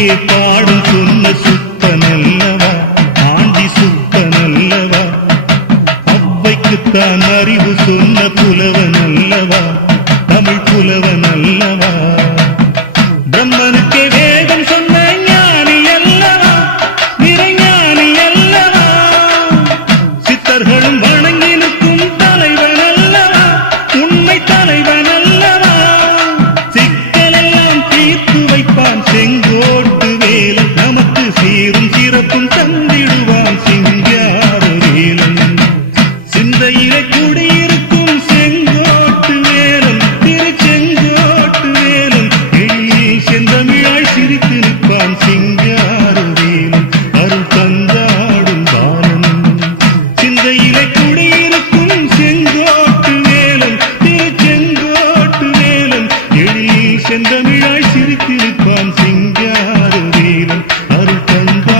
அங்கே பாடும் சொன்ன சுத்த நல்லவா ஆண்டி சுத்த நல்லவா அவ்வைக்குத்தான் அறிவு சொன்ன புலவன் அல்லவா தமிழ் புலவன் அல்லவா பிரம்மனுக்கே வேதம் சொன்ன ஞானி அல்லவா நிறைஞானி அல்லவா சித்தர்களும் வணங்கி நிற்கும் தலைவன் அல்லவா உண்மை தலைவன் அல்லவா சிக்கலெல்லாம் தீர்த்து வைப்பான் செங்க சிரித்திருப்பான் சிங்காரவேல். அருள் தந்தாடும் பாலன் சிந்தையிலே குடியிருக்கும் செங்கோட்டு வேலன் திருச்செங்கோட்டு வேலன். எழில் செந்தமிழாய் சிரித்திருப்பான் சிங்காரவேலன். அருள் தந்தா